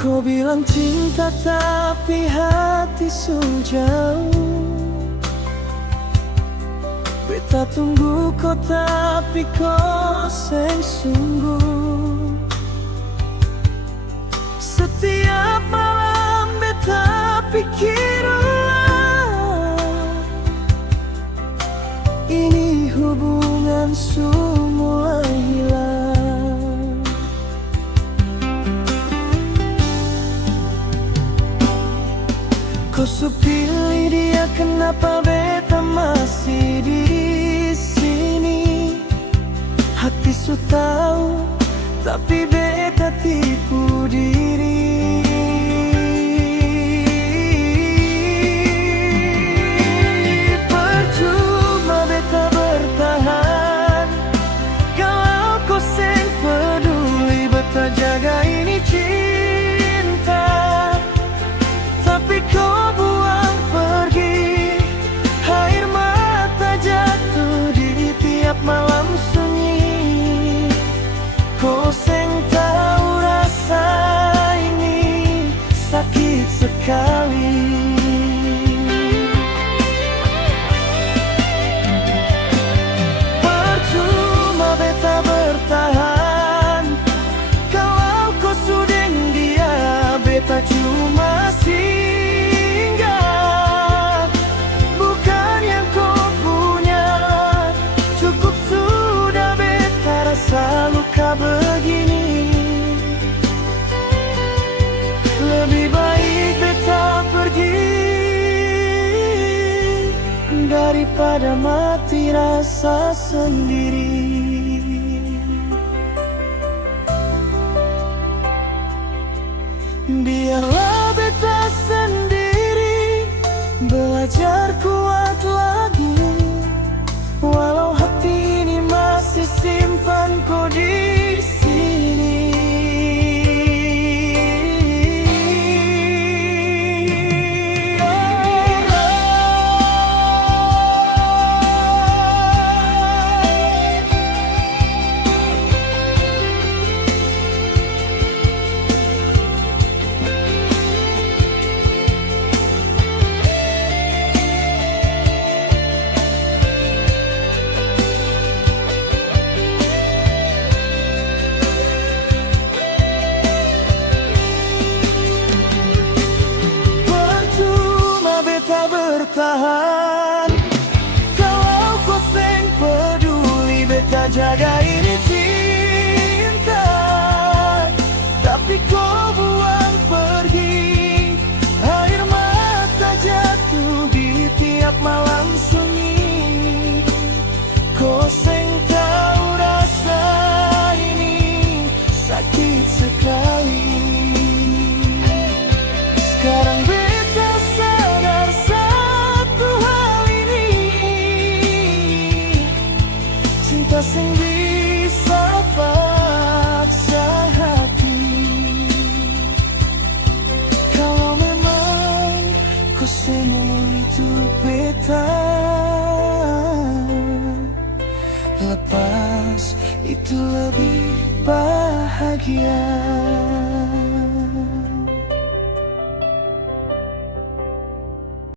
Kau bilang cinta tapi hati jauh. Beta tunggu kau tapi kau seng sungguh. Setiap malam beta pikir ulang, ini hubungan mulai hilang. Kau pilih dia, kenapa beta masih di sini? Hati su tahu, tapi beta tipu diri. Percuma beta bertahan kalau kau seng peduli. Beta jaga ini cinta, tapi kau buang pergi. Air mata jatuh di tiap malam sunyi. Kau seng tahu rasa ini sakit sekali. Percuma beta bertahan kalau kau sudeng dia. Beta cuma singgah, bukan yang kau punya. Cukup sudah beta rasa luka begini. Lebih baik beta pergi daripada mati rasa sendiri. Biarlah beta sendiri belajar kuat lagi, walau hati ini masih simpan kau di sini. Beta bertahan kalau kau seng peduli. Beta jaga ini cinta, tapi kau buang pergi. Air mata jatuh di tiap malam sunyi. Kau seng tahu rasa ini sakit sekali. Sekarang beta sadar satu hal ini, cinta sing bisa paksa hati. Kalau memang kau seng untuk beta, lepas itu lebih bahagia.